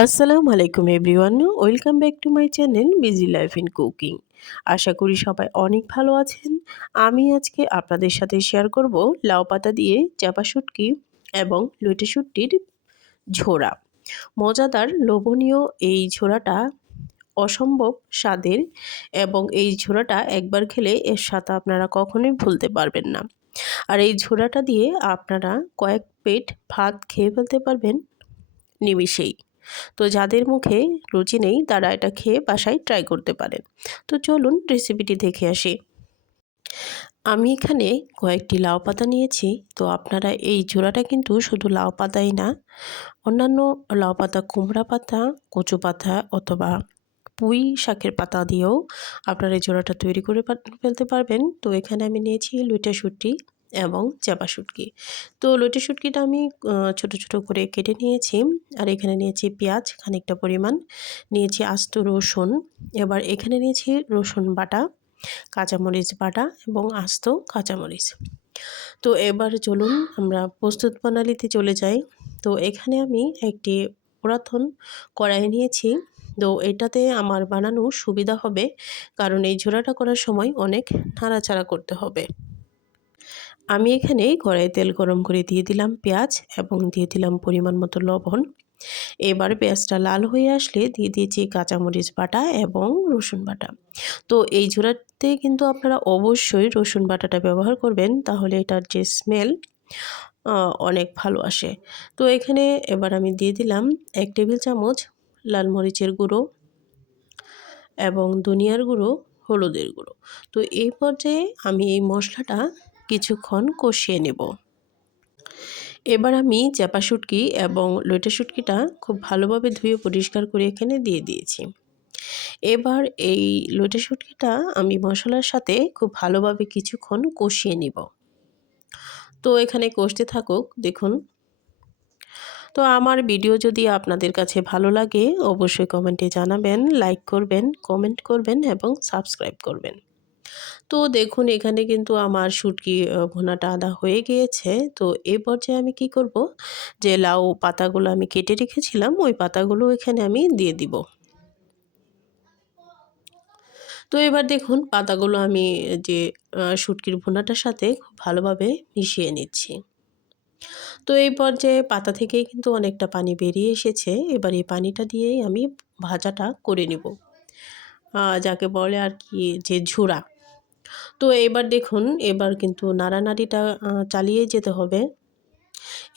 আসসালামু আলাইকুম everyone, welcome back to my channel busy life in cooking. আশা করি সবাই অনেক ভালো আছেন। আমি আজকে আপনাদের সাথে শেয়ার করব লাউ পাতা দিয়ে চাপা শুটকি এবং লইটে শুটকির ঝোড়া। মজাদার লোভনীয় এই ঝোড়াটা অসম্ভব স্বাদের এবং এই ঝোড়াটা একবার খেলে এর স্বাদ আপনারা কখনোই ভুলতে পারবেন না। আর এই ঝোড়াটা দিয়ে আপনারা কয়েক প্লেট ভাত খেয়ে ফেলতে পারবেন নিমিষেই। তো যাদের মুখে রুচি নেই তারা এটা খেয়ে বাসায় ট্রাই করতে পারেন। তো চলুন রেসিপিটি দেখে আসি। আমি এখানে কয়েকটি লাউ পাতা নিয়েছি। তো আপনারা এই জোড়াটা কিন্তু শুধু লাউ পাতাই না, অন্যান্য লাউ পাতা, কুমড়া পাতা, কচু পাতা অথবা পুঁই শাকের পাতা দিয়েও আপনারা এই জোড়াটা তৈরি করে ফেলতে পারবেন। তো এখানে আমি নিয়েছি লইট্টা শুঁটকি এবং চাপা শুঁটকি। তো লইট্টা শুঁটকিটা আমি ছোট ছোট করে কেটে নিয়েছি। আর এখানে নিয়েছি পেঁয়াজ খানিকটা পরিমাণ, নিয়েছি আস্ত রসুন, এবার এখানে নিয়েছি রসুন বাটা, কাঁচামরিচ বাটা এবং আস্ত কাঁচামরিচ। তো এবার চলুন আমরা প্রস্তুত প্রণালীতে চলে যাই। তো এখানে আমি একটি পুরাতন কড়াই নিয়েছি। তো এটাতে আমার বানানো সুবিধা হবে, কারণ এই ঝোড়াটা করার সময় অনেক নাড়াচাড়া করতে হবে। আমি এখানে কড়াইয়ে তেল গরম করে দিয়ে দিলাম পেঁয়াজ এবং দিয়ে দিলাম পরিমাণ মতো লবণ। এবার পেঁয়াজটা লাল হয়ে আসলে দিয়ে দিয়েছি কাঁচামরিচ বাটা এবং রসুন বাটা। তো এই ঝোড়াতে কিন্তু আপনারা অবশ্যই রসুন বাটাটা ব্যবহার করবেন, তাহলে এটার যে স্মেল অনেক ভালো আসে। তো এখানে এবার আমি দিয়ে দিলাম 1 টেবিল চামচ লাল মরিচের গুঁড়ো এবং ধনিয়ার গুঁড়ো, হলুদের গুঁড়ো। তো এই পর্যায়ে আমি এই মশলাটা কিছুক্ষণ কষিয়ে নেব। এবার আমি চাপা শুটকি এবং লইট্টা শুটকিটা খুব ভালোভাবে ধুয়ে পরিষ্কার করে এখানে দিয়ে দিয়েছি। এবার এই লইট্টা শুটকিটা আমি মশলার সাথে খুব ভালোভাবে কিছুক্ষণ কষিয়ে নিব। তো এখানে কষতে থাকুক, দেখুন। তো আমার ভিডিও যদি আপনাদের কাছে ভালো লাগে অবশ্যই কমেন্টে জানাবেন, লাইক করবেন, কমেন্ট করবেন এবং সাবস্ক্রাইব করবেন। তো দেখুন এখানে কিন্তু আমার শুটকি ভুনাটা আদা হয়ে গিয়েছে। তো এই পর্যায়ে আমি কি করব, যে লাউ পাতাগুলো আমি কেটে রেখেছিলাম ওই পাতাগুলো এখানে আমি দিয়ে দিব। তো এবার দেখুন পাতাগুলো আমি যে শুটকির ভুনাটার সাথে খুব ভালোভাবে মিশিয়ে নিচ্ছি। তো এই পর্যায়ে পাতা থেকেই কিন্তু অনেকটা পানি বেরিয়ে এসেছে। এবার এই পানিটা দিয়েই আমি ভাজাটা করে নিব, যাকে বলে আর কি যে ঝুরা। তো এবার দেখুন এবার কিন্তু নাড়ানাড়িটা চালিয়ে যেতে হবে।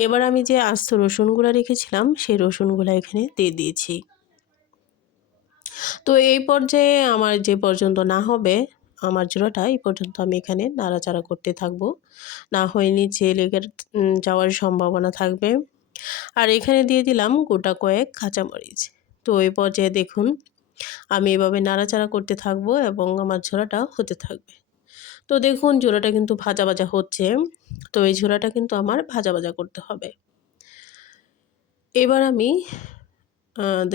এবার আমি যে আস্ত রসুনগুলা রেখেছিলাম সেই রসুনগুলা এখানে দিয়ে দিয়েছি। তো এই পর্যায়ে আমার যে পর্যন্ত না হবে আমার ঝোড়াটা, এই পর্যন্ত আমি এখানে নাড়াচাড়া করতে থাকবো, না হয় নিচে লেগে যাওয়ার সম্ভাবনা থাকবে। আর এখানে দিয়ে দিলাম গোটা কয়েক কাঁচামরিচ। তো এই পর্যায়ে দেখুন আমি এভাবে নাড়াচাড়া করতে থাকবো এবং আমার ঝোড়াটা হতে থাকবে। তো দেখুন ঝোড়াটা কিন্তু ভাজা ভাজা হচ্ছে। তো এই ঝোড়াটা কিন্তু আমার ভাজা ভাজা করতে হবে। এবার আমি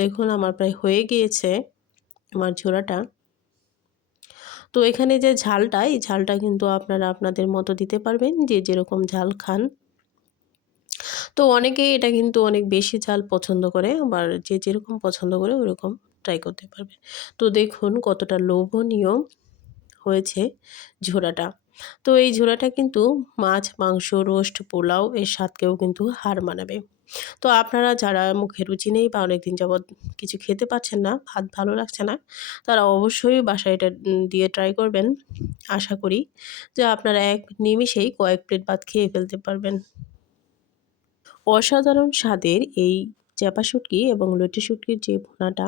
দেখুন আমার প্রায় হয়ে গিয়েছে আমার ঝোড়াটা। তো এখানে যে ঝালটা, এই ঝালটা কিন্তু আপনারা আপনাদের মতো দিতে পারবেন, যে যেরকম ঝাল খান। তো অনেকেই এটা কিন্তু অনেক বেশি ঝাল পছন্দ করে, আবার যে যেরকম পছন্দ করে ওরকম ট্রাই করতে পারবে। তো দেখুন কতটা লোভনীয় হয়েছে ঝোড়াটা। তো এই ঝোড়াটা কিন্তু মাছ, মাংস, রোস্ট, পোলাও এর স্বাদকেও কিন্তু হার মানাবে। তো আপনারা যারা মুখে রুচি নেই বা অনেকদিন যাবৎ কিছু খেতে পারছেন না, ভাত ভালো লাগছে না, তারা অবশ্যই বাসায় এটা দিয়ে ট্রাই করবেন। আশা করি যে আপনারা এক নিমিষেই কয়েক প্লেট ভাত খেয়ে ফেলতে পারবেন। অসাধারণ স্বাদের এই চাপা শুটকি এবং লইট্টা শুটকির যে ভুনাটা,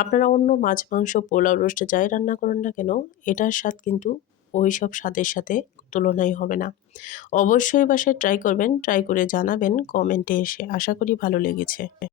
আপনারা অন্য মাছ, মাংস, পোলাও, রোস্ট যাই রান্না করুন না কেন, এটার স্বাদ কিন্তু ওইসব স্বাদের সাথে তুলনাই হবে না। অবশ্যই বাসায় ট্রাই করবেন, ট্রাই করে জানাবেন কমেন্টে এসে। আশা করি ভালো লেগেছে।